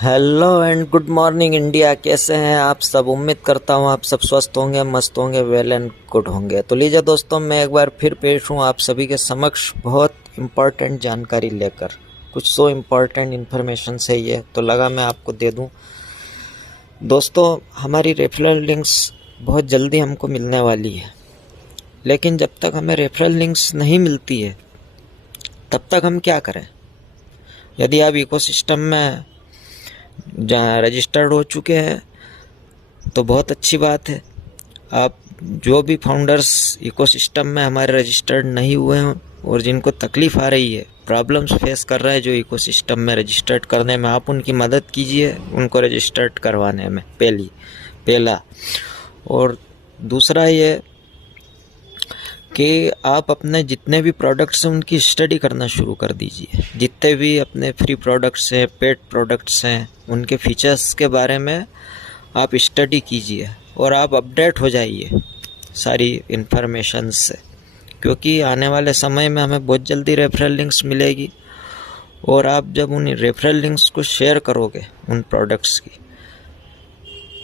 Hello and good morning India. कैसे हैं आप सब? उम्मीद करता हूं आप सब स्वस्थ होंगे, मस्त होंगे, वेल एंड गुड होंगे। तो लीजिए दोस्तों, मैं एक बार फिर पेश हूं आप सभी के समक्ष बहुत इम्पोर्टेंट जानकारी लेकर। कुछ सो इम्पोर्टेंट इन्फॉर्मेशन है ये, तो लगा मैं आपको दे दूं। दोस्तों, हमारी रेफरल लिंक्स बहुत जल्दी हमको मिलने वाली है, लेकिन जब तक हमें रेफरल लिंक्स नहीं मिलती है तब तक हम क्या करें? यदि आप इकोसिस्टम में जहाँ रजिस्टर्ड हो चुके हैं तो बहुत अच्छी बात है। आप जो भी फाउंडर्स इकोसिस्टम में हमारे रजिस्टर्ड नहीं हुए हैं और जिनको तकलीफ़ आ रही है, प्रॉब्लम्स फेस कर रहे हैं जो इकोसिस्टम में रजिस्टर्ड करने में, आप उनकी मदद कीजिए उनको रजिस्टर्ड करवाने में। पहला और दूसरा ये कि आप अपने जितने भी प्रोडक्ट्स हैं उनकी स्टडी करना शुरू कर दीजिए। जितने भी अपने फ्री प्रोडक्ट्स हैं, पेड प्रोडक्ट्स हैं, उनके फीचर्स के बारे में आप स्टडी कीजिए और आप अपडेट हो जाइए सारी इन्फॉर्मेशन से, क्योंकि आने वाले समय में हमें बहुत जल्दी रेफरल लिंक्स मिलेगी। और आप जब उन रेफरल लिंक्स को शेयर करोगे उन प्रोडक्ट्स की,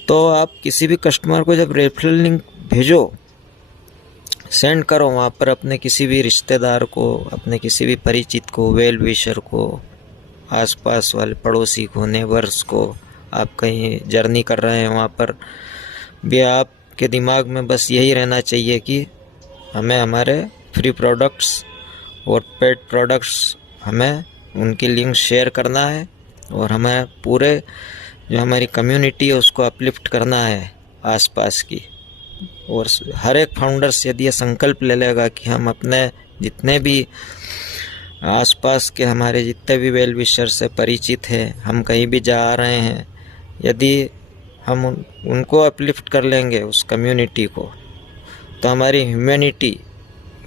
तो आप किसी भी कस्टमर को जब रेफरल लिंक भेजो, सेंड करो वहाँ पर अपने किसी भी रिश्तेदार को, अपने किसी भी परिचित को, वेल विशर को, आसपास वाले पड़ोसी को, नेबर्स को। आप कहीं जर्नी कर रहे हैं वहाँ पर भी आपके दिमाग में बस यही रहना चाहिए कि हमें हमारे फ्री प्रोडक्ट्स और पेड प्रोडक्ट्स, हमें उनकी लिंक शेयर करना है और हमें पूरे जो हमारी कम्युनिटी है उसको अपलिफ्ट करना है आसपास की। और हर एक फाउंडर्स यदि ये संकल्प ले लेगा कि हम अपने जितने भी आसपास के हमारे जितने भी वेल विशर से परिचित हैं, हम कहीं भी जा रहे हैं, यदि हम उनको अपलिफ्ट कर लेंगे उस कम्युनिटी को, तो हमारी ह्यूमैनिटी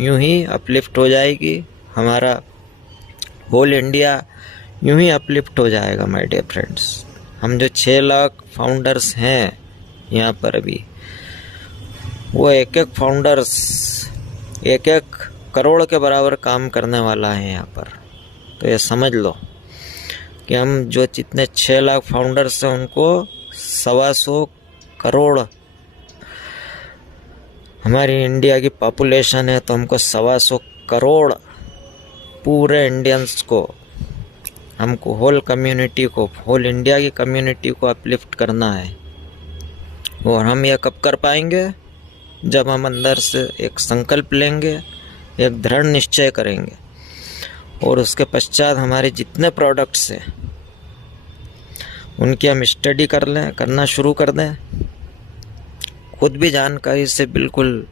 यूं ही अपलिफ्ट हो जाएगी, हमारा होल इंडिया यूं ही अपलिफ्ट हो जाएगा। माय डियर फ्रेंड्स, हम जो 6 लाख फाउंडर्स हैं यहाँ पर अभी, वो एक एक फाउंडर्स 1-1 करोड़ के बराबर काम करने वाला है यहाँ पर। तो ये समझ लो कि हम जो जितने 6 लाख फाउंडर्स हैं उनको 125 करोड़ हमारी इंडिया की पॉपुलेशन है, तो हमको 125 करोड़ पूरे इंडियंस को, हमको होल कम्युनिटी को, होल इंडिया की कम्युनिटी को अपलिफ्ट करना है। और हम यह कब कर पाएंगे? जब हम अंदर से एक संकल्प लेंगे, एक दृढ़ निश्चय करेंगे और उसके पश्चात हमारे जितने प्रोडक्ट्स हैं उनकी हम स्टडी करना शुरू कर दें, खुद भी जानकारी से बिल्कुल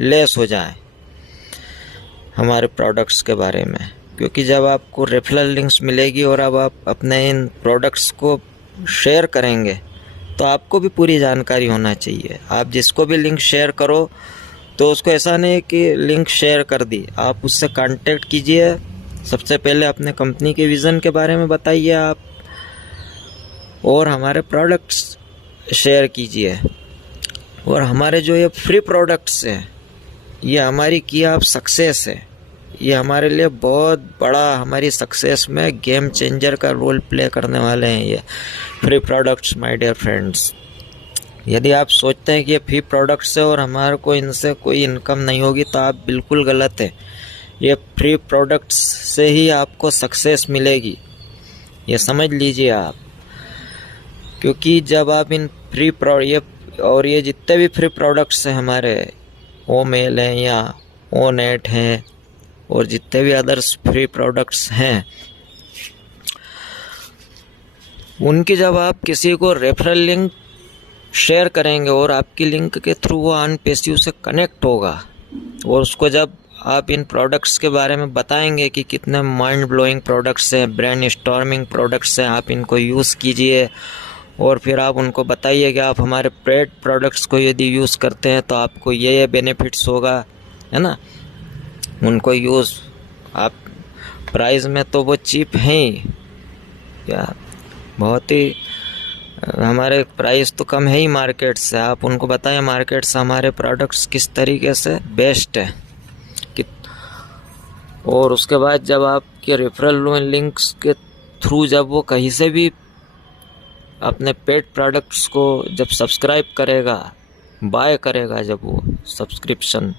लेस हो जाए हमारे प्रोडक्ट्स के बारे में। क्योंकि जब आपको रेफरल लिंक्स मिलेगी और अब आप अपने इन प्रोडक्ट्स को शेयर करेंगे तो आपको भी पूरी जानकारी होना चाहिए। आप जिसको भी लिंक शेयर करो तो उसको ऐसा नहीं कि लिंक शेयर कर दी, आप उससे कांटेक्ट कीजिए। सबसे पहले अपने कंपनी के विज़न के बारे में बताइए आप, और हमारे प्रोडक्ट्स शेयर कीजिए। और हमारे जो ये फ्री प्रोडक्ट्स हैं, ये हमारी की आप सक्सेस है, ये हमारे लिए बहुत बड़ा, हमारी सक्सेस में गेम चेंजर का रोल प्ले करने वाले हैं ये free products. My dear friends, यदि आप सोचते हैं कि ये फ्री प्रोडक्ट्स है और हमारे को इनसे कोई इनकम नहीं होगी, तो आप बिल्कुल गलत है। ये फ्री प्रोडक्ट्स से ही आपको सक्सेस मिलेगी, ये समझ लीजिए आप। क्योंकि जब आप इन ये जितने भी फ्री प्रोडक्ट्स हैं हमारे, ओ मेल हैं या ओ नेट हैं और जितने भी अदर्स फ्री प्रोडक्ट्स हैं, उनकी जब आप किसी को रेफरल लिंक शेयर करेंगे और आपकी लिंक के थ्रू वो अनपेसिव से कनेक्ट होगा, और उसको जब आप इन प्रोडक्ट्स के बारे में बताएंगे कि कितने माइंड ब्लोइंग प्रोडक्ट्स हैं, ब्रेन स्टॉर्मिंग प्रोडक्ट्स हैं, आप इनको यूज़ कीजिए। और फिर आप उनको बताइए कि आप हमारे पेड प्रोडक्ट्स को यदि यूज़ करते हैं तो आपको ये बेनिफिट्स होगा, है ना। उनको यूज़ आप प्राइस में तो वो चीप हैं ही, या बहुत ही हमारे प्राइस तो कम है ही मार्केट से। आप उनको बताएं मार्केट से हमारे प्रोडक्ट्स किस तरीके से बेस्ट है और उसके बाद जब आपके रेफरल लिंक्स के थ्रू जब वो कहीं से भी अपने पेड प्रोडक्ट्स को जब सब्सक्राइब करेगा, बाय करेगा जब वो सब्सक्रिप्शन,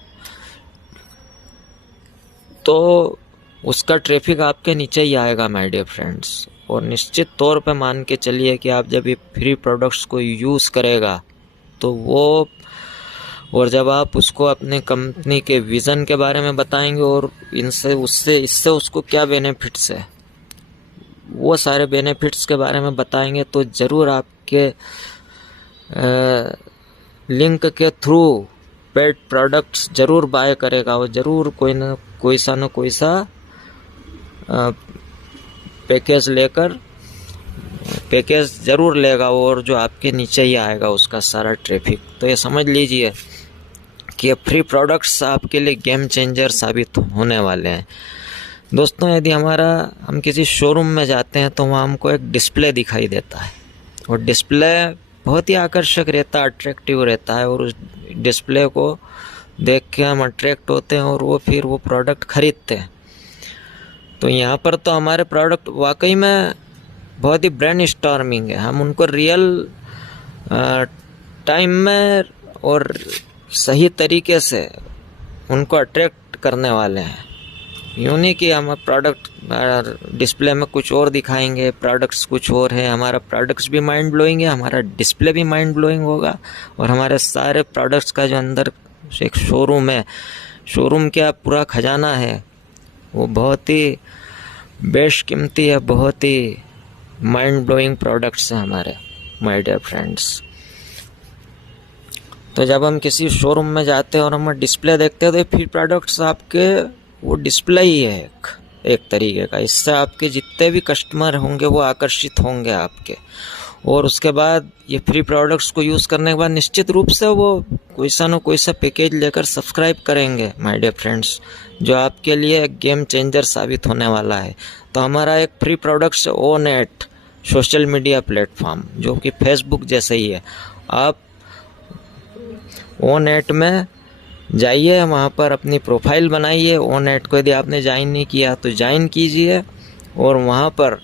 तो उसका ट्रैफिक आपके नीचे ही आएगा माय डियर फ्रेंड्स। और निश्चित तौर पे मान के चलिए कि आप जब ये फ्री प्रोडक्ट्स को यूज़ करेगा तो वो, और जब आप उसको अपने कंपनी के विज़न के बारे में बताएंगे और इससे उसको क्या बेनिफिट्स है, वो सारे बेनिफिट्स के बारे में बताएंगे, तो ज़रूर आपके लिंक के थ्रू पेड प्रोडक्ट्स ज़रूर बाय करेगा। और ज़रूर कोई सा पैकेज ज़रूर लेगा, और जो आपके नीचे ही आएगा उसका सारा ट्रैफिक। तो ये समझ लीजिए कि ये फ्री प्रोडक्ट्स आपके लिए गेम चेंजर साबित होने वाले हैं। दोस्तों, यदि हम किसी शोरूम में जाते हैं तो वहाँ हमको एक डिस्प्ले दिखाई देता है, और डिस्प्ले बहुत ही आकर्षक रहता है, अट्रैक्टिव रहता है, और उस डिस्प्ले को देख के हम अट्रैक्ट होते हैं और फिर वो प्रोडक्ट खरीदते हैं। तो यहाँ पर तो हमारे प्रोडक्ट वाकई में बहुत ही ब्रांड स्टॉर्मिंग है। हम उनको रियल टाइम में और सही तरीके से उनको अट्रैक्ट करने वाले हैं। यूँ नहीं कि हम प्रोडक्ट डिस्प्ले में कुछ और दिखाएंगे, प्रोडक्ट्स कुछ और है। हमारा प्रोडक्ट्स भी माइंड ब्लोइंग है, हमारा डिस्प्ले भी माइंड ब्लोइंग होगा, और हमारे सारे प्रोडक्ट्स का जो अंदर एक शोरूम है, शोरूम का पूरा खजाना है, वो बहुत ही बेशकीमती है, बहुत ही माइंड ब्लोइंग प्रोडक्ट्स हैं हमारे माय डियर फ्रेंड्स। तो जब हम किसी शोरूम में जाते हैं और हम डिस्प्ले देखते हैं, तो फिर प्रोडक्ट्स आपके वो डिस्प्ले ही है एक तरीके का। इससे आपके जितने भी कस्टमर होंगे वो आकर्षित होंगे आपके, और उसके बाद ये फ्री प्रोडक्ट्स को यूज़ करने के बाद निश्चित रूप से वो कोई सा पैकेज लेकर सब्सक्राइब करेंगे माय डियर फ्रेंड्स, जो आपके लिए एक गेम चेंजर साबित होने वाला है। तो हमारा एक फ्री प्रोडक्ट्स ओनेट सोशल मीडिया प्लेटफॉर्म, जो कि फेसबुक जैसे ही है, आप ओनेट में जाइए, वहाँ पर अपनी प्रोफाइल बनाइए। ओनेट को यदि आपने ज्वाइन नहीं किया तो ज्वाइन कीजिए, और वहाँ पर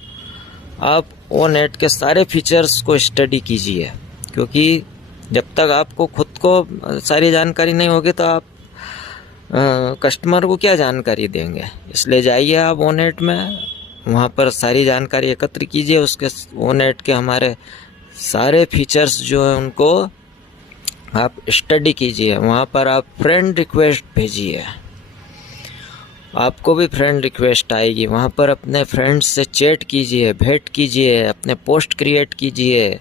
आप ओनेट के सारे फीचर्स को स्टडी कीजिए, क्योंकि जब तक आपको खुद को सारी जानकारी नहीं होगी तो आप कस्टमर को क्या जानकारी देंगे। इसलिए जाइए आप ओनेट में, वहाँ पर सारी जानकारी एकत्र कीजिए। उसके ओनेट के हमारे सारे फीचर्स जो हैं उनको आप स्टडी कीजिए। वहाँ पर आप फ्रेंड रिक्वेस्ट भेजिए, आपको भी फ्रेंड रिक्वेस्ट आएगी। वहाँ पर अपने फ्रेंड्स से चैट कीजिए, भेंट कीजिए, अपने पोस्ट क्रिएट कीजिए,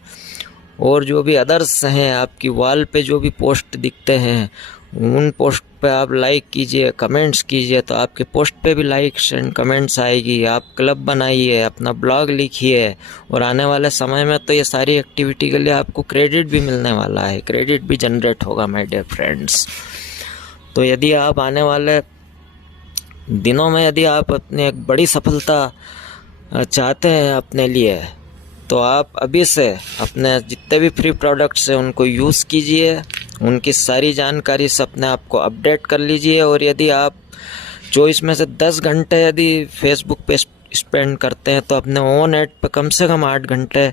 और जो भी अदर्स हैं आपकी वॉल पे जो भी पोस्ट दिखते हैं उन पोस्ट पे आप लाइक कीजिए, कमेंट्स कीजिए, तो आपके पोस्ट पे भी लाइक्स एंड कमेंट्स आएगी। आप क्लब बनाइए, अपना ब्लॉग लिखिए, और आने वाले समय में तो ये सारी एक्टिविटी के लिए आपको क्रेडिट भी मिलने वाला है, क्रेडिट भी जनरेट होगा माय डियर फ्रेंड्स। तो यदि आप आने वाले दिनों में यदि आप अपनी एक बड़ी सफलता चाहते हैं अपने लिए, तो आप अभी से अपने जितने भी फ्री प्रोडक्ट्स हैं उनको यूज़ कीजिए, उनकी सारी जानकारी से अपने आप को अपडेट कर लीजिए। और यदि आप 24 में से 10 घंटे यदि फेसबुक पे स्पेंड करते हैं, तो अपने ओनेट पे कम से कम 8 घंटे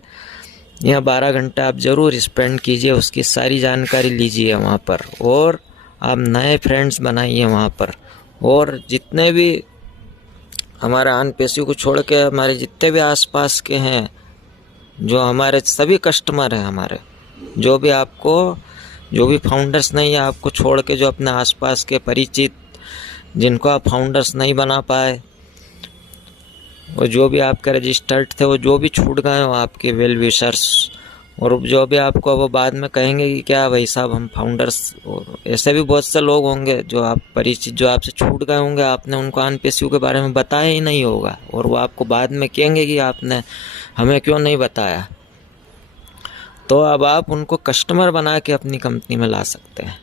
या 12 घंटे आप ज़रूर स्पेंड कीजिए, उसकी सारी जानकारी लीजिए वहाँ पर, और आप नए फ्रेंड्स बनाइए वहाँ पर। और जितने भी हमारे आन पेशी को छोड़ के हमारे जितने भी आसपास के हैं, जो हमारे सभी कस्टमर हैं, हमारे जो भी फाउंडर्स नहीं है आपको छोड़ के, जो अपने आसपास के परिचित जिनको आप फाउंडर्स नहीं बना पाए, और जो भी आपके रजिस्टर्ड थे, वो जो भी छूट गए हो आपके वेल विशर्स, और जो भी आपको वो बाद में कहेंगे कि क्या भाई साहब हम फाउंडर्स, और ऐसे भी बहुत से लोग होंगे जो आप परिचित जो आपसे छूट गए होंगे, आपने उनको आन पेशियों के बारे में बताया ही नहीं होगा, और वो आपको बाद में कहेंगे कि आपने हमें क्यों नहीं बताया। तो अब आप उनको कस्टमर बना के अपनी कंपनी में ला सकते हैं।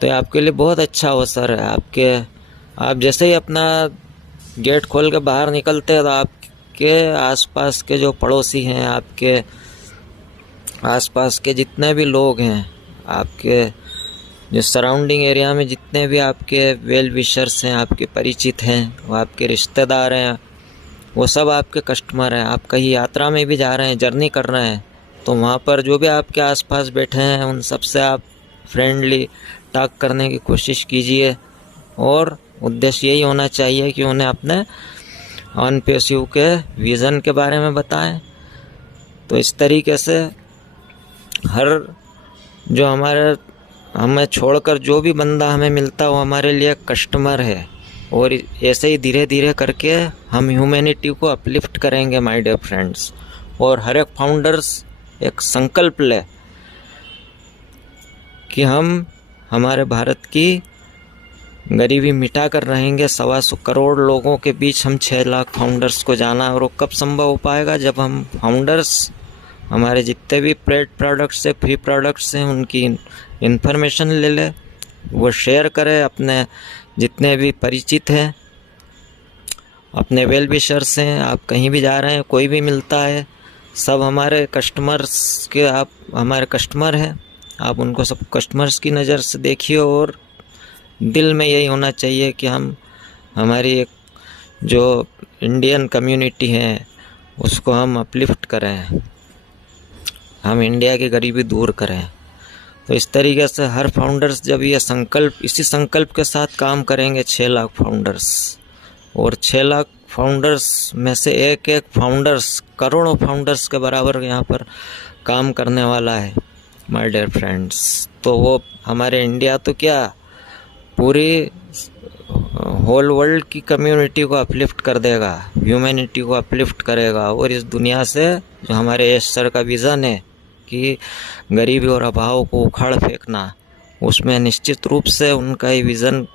तो आपके लिए बहुत अच्छा अवसर है। आप जैसे ही अपना गेट खोल के बाहर निकलते हैं, तो आपके आसपास के जो पड़ोसी हैं, आपके आसपास के जितने भी लोग हैं, आपके जो सराउंडिंग एरिया में जितने भी आपके वेल विशर्स हैं, आपके परिचित हैं, वो आपके रिश्तेदार हैं, वो सब आपके कस्टमर हैं। आप कहीं यात्रा में भी जा रहे हैं, जर्नी कर रहे हैं, तो वहाँ पर जो भी आपके आसपास बैठे हैं उन सब से आप फ्रेंडली टॉक करने की कोशिश कीजिए, और उद्देश्य यही होना चाहिए कि उन्हें अपने OnPSU के विज़न के बारे में बताएं। तो इस तरीके से हर जो हमें छोड़कर जो भी बंदा हमें मिलता है वो हमारे लिए कस्टमर है, और ऐसे ही धीरे धीरे करके हम ह्यूमैनिटी को अपलिफ्ट करेंगे माय डियर फ्रेंड्स। और हर एक फाउंडर्स एक संकल्प ले कि हम हमारे भारत की गरीबी मिटा कर रहेंगे। 125 करोड़ लोगों के बीच हम 6 लाख फाउंडर्स को जाना, और वो कब संभव हो पाएगा? जब हम फाउंडर्स हमारे जितने भी पेड प्रोडक्ट्स है, फ्री प्रोडक्ट्स हैं, उनकी इन्फॉर्मेशन ले ले, वो शेयर करें अपने जितने भी परिचित हैं, अपने वेल विशर्स हैं। आप कहीं भी जा रहे हैं, कोई भी मिलता है, सब हमारे कस्टमर्स के, आप हमारे कस्टमर हैं, आप उनको सब कस्टमर्स की नज़र से देखिए, और दिल में यही होना चाहिए कि हमारी एक जो इंडियन कम्युनिटी है उसको हम अपलिफ्ट करें, हम इंडिया की गरीबी दूर करें। तो इस तरीके से हर फाउंडर्स जब ये इसी संकल्प के साथ काम करेंगे, 6 लाख फाउंडर्स, और 6 लाख फाउंडर्स में से एक एक फाउंडर्स करोड़ों फाउंडर्स के बराबर यहाँ पर काम करने वाला है माय डियर फ्रेंड्स। तो वो हमारे इंडिया तो क्या, पूरी होल वर्ल्ड की कम्युनिटी को अपलिफ्ट कर देगा, ह्यूमैनिटी को अपलिफ्ट करेगा, और इस दुनिया से जो हमारे यश सर का विज़न है कि गरीबी और अभाव को उखाड़ फेंकना, उसमें निश्चित रूप से उनका ये विज़न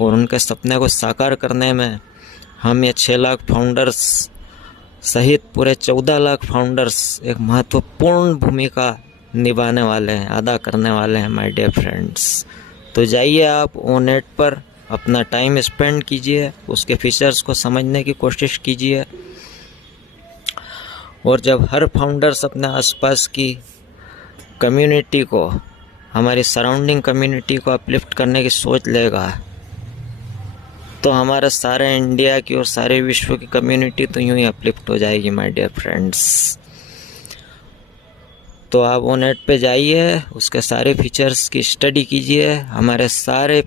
और उनके सपने को साकार करने में हम ये 6 लाख फाउंडर्स सहित पूरे 14 लाख फाउंडर्स एक महत्वपूर्ण भूमिका निभाने वाले हैं, अदा करने वाले हैं माय डियर फ्रेंड्स। तो जाइए आप ओनेट पर अपना टाइम स्पेंड कीजिए, उसके फीचर्स को समझने की कोशिश कीजिए, और जब हर फाउंडर्स अपने आसपास की कम्युनिटी को, हमारी सराउंडिंग कम्युनिटी को अपलिफ्ट करने की सोच लेगा, तो हमारे सारे इंडिया की और सारे विश्व की कम्युनिटी तो यूं ही अपलिफ्ट हो जाएगी माय डियर फ्रेंड्स। तो आप ओनेट पे जाइए, उसके सारे फीचर्स की स्टडी कीजिए, हमारे सारे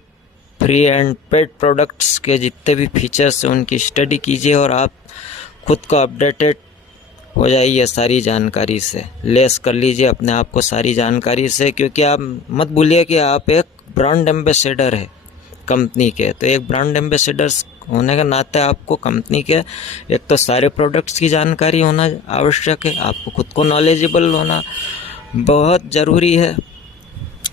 फ्री एंड पेड प्रोडक्ट्स के जितने भी फीचर्स हैं उनकी स्टडी कीजिए, और आप खुद को अपडेटेड हो जाइए सारी जानकारी से, लेस कर लीजिए अपने आप को सारी जानकारी से, क्योंकि आप मत भूलिए कि आप एक ब्रांड एम्बेसडर है कंपनी के। तो एक ब्रांड एम्बेसडर होने के नाते आपको कंपनी के एक तो सारे प्रोडक्ट्स की जानकारी होना आवश्यक है, आपको खुद को नॉलेजेबल होना बहुत ज़रूरी है,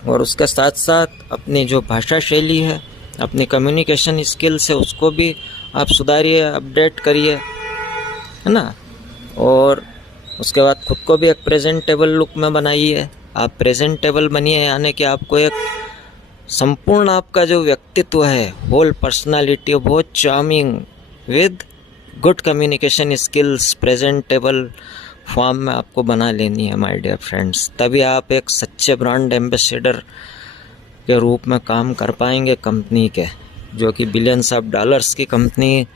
और उसके साथ साथ अपनी जो भाषा शैली है, अपनी कम्युनिकेशन स्किल्स है, उसको भी आप सुधारिए, अपडेट करिए, है ना। और उसके बाद खुद को भी एक प्रेजेंटेबल लुक में बनाइए। आप प्रेजेंटेबल बनिए, यानी कि आपको एक संपूर्ण आपका जो व्यक्तित्व है, होल पर्सनालिटी बहुत charming with good communication skills, presentable form में आपको बना लेनी है माय डियर फ्रेंड्स। तभी आप एक सच्चे ब्रांड एम्बेसडर के रूप में काम कर पाएंगे कंपनी के, जो कि बिलियंस ऑफ डॉलर्स की कंपनी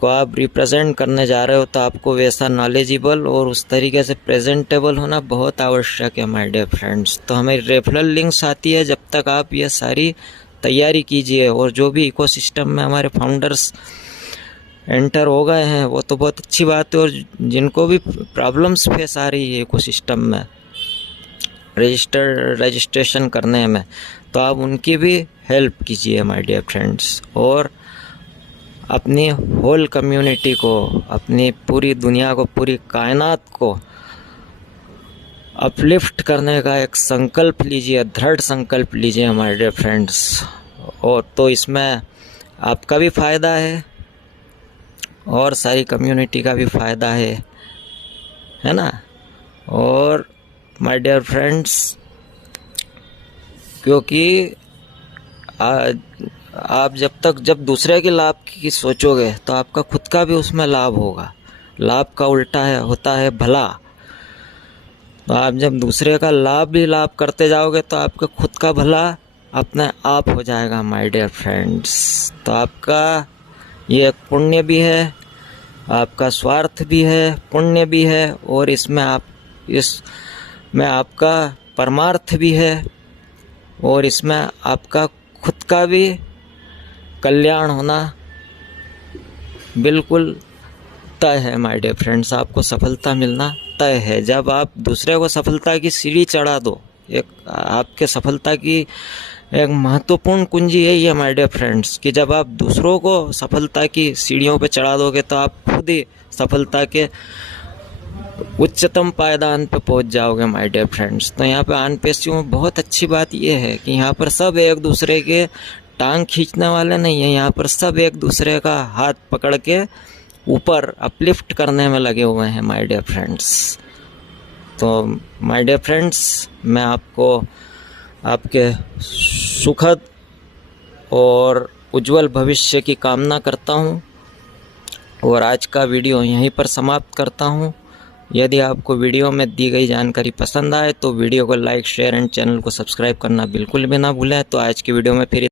को आप रिप्रेजेंट करने जा रहे हो। तो आपको वैसा नॉलेजेबल और उस तरीके से प्रेजेंटेबल होना बहुत आवश्यक है माय डियर फ्रेंड्स। तो हमें रेफरल लिंक्स आती है, जब तक आप ये सारी तैयारी कीजिए, और जो भी इकोसिस्टम में हमारे फाउंडर्स एंटर हो गए हैं वो तो बहुत अच्छी बात है, और जिनको भी प्रॉब्लम्स फेस आ रही है इकोसिस्टम में रजिस्ट्रेशन करने में, तो आप उनकी भी हेल्प कीजिए माय डियर फ्रेंड्स। और अपनी होल कम्युनिटी को, अपनी पूरी दुनिया को, पूरी कायनात को अपलिफ्ट करने का एक संकल्प लीजिए, दृढ़ संकल्प लीजिए माय डियर फ्रेंड्स। और तो इसमें आपका भी फ़ायदा है और सारी कम्युनिटी का भी फ़ायदा है ना। और माय डियर फ्रेंड्स, क्योंकि आप जब दूसरे के लाभ की सोचोगे तो आपका खुद का भी उसमें लाभ होगा। लाभ का उल्टा होता है भला। तो आप जब दूसरे का लाभ करते जाओगे तो आपका खुद का भला अपने आप हो जाएगा माय डियर फ्रेंड्स। तो आपका ये एक पुण्य भी है आपका स्वार्थ भी है, पुण्य भी है, और इसमें आपका परमार्थ भी है, और इसमें आपका खुद का भी कल्याण होना बिल्कुल तय है माय डियर फ्रेंड्स। आपको सफलता मिलना तय है। जब आप दूसरे को सफलता की सीढ़ी चढ़ा दो, एक आपके सफलता की एक महत्वपूर्ण कुंजी है ये माय डियर फ्रेंड्स, कि जब आप दूसरों को सफलता की सीढ़ियों पे चढ़ा दोगे तो आप खुद ही सफलता के उच्चतम पायदान पे पहुंच जाओगे माय डियर फ्रेंड्स। तो यहाँ पे आनपेशियों में बहुत अच्छी बात ये है कि यहाँ पर सब एक दूसरे के टांग खींचने वाले नहीं है, यहाँ पर सब एक दूसरे का हाथ पकड़ के ऊपर अपलिफ्ट करने में लगे हुए हैं माय डियर फ्रेंड्स। तो माय डियर फ्रेंड्स, मैं आपको आपके सुखद और उज्जवल भविष्य की कामना करता हूँ, और आज का वीडियो यहीं पर समाप्त करता हूँ। यदि आपको वीडियो में दी गई जानकारी पसंद आए तो वीडियो को लाइक, शेयर एंड चैनल को सब्सक्राइब करना बिल्कुल भी ना भूलें। तो आज की वीडियो में फिर